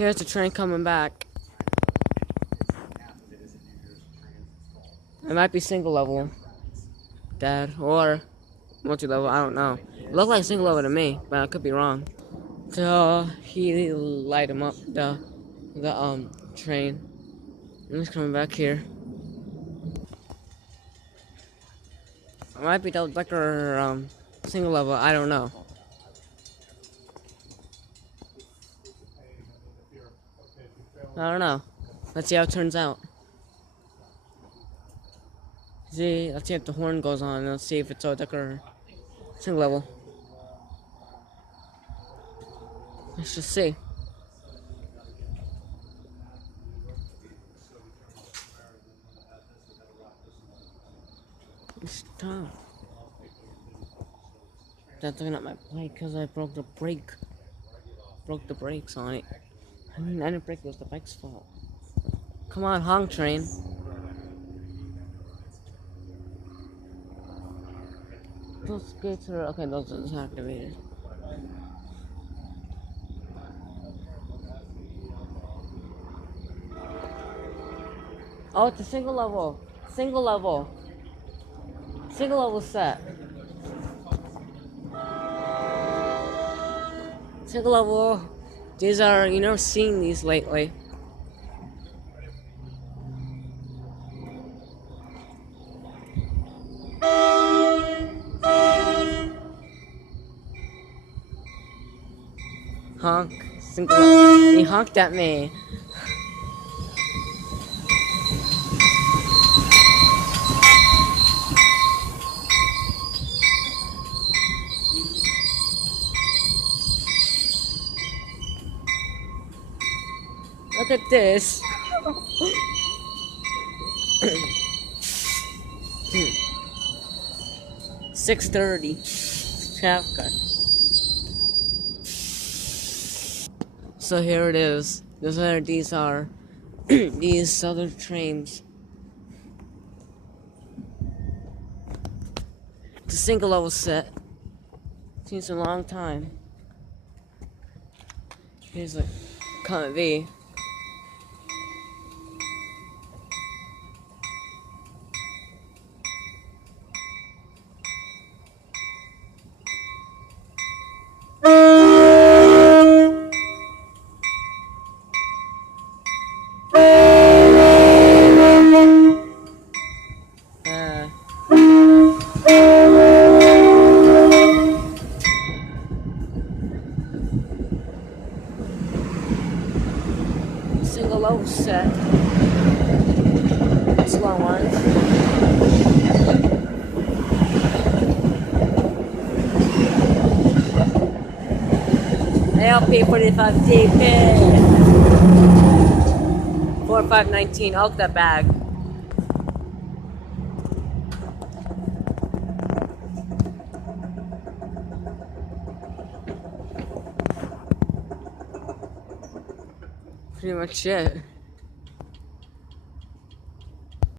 Here's the train coming back. It might be single level, Dad, or multi-level, I don't know. It looked like single level to me, but I could be wrong. So he light him up, the train. And he's coming back here. It might be double decker or single level, I don't know. I don't know. Let's see how it turns out. Let's see if the horn goes on. Let's see if it's double decker or single level. Let's just see. Stop. That's looking at my bike because I broke the brake. Broke the brakes on it. I didn't break it, was the bike's fault. Come on, honk train. Those gates are okay, those are activated. Oh, it's a single level. Single level. Single level set. Single level. These are, you never seen these lately. Honk. Single level. He honked at me. Look at this. 6:30. Traffic. So here it is. These are these other trains. It's a single level set. Seems a long time. Here's a Comet V. Single level set. Slow ones. ALP 45 TP. 4519. I'll get that bag. Pretty much it.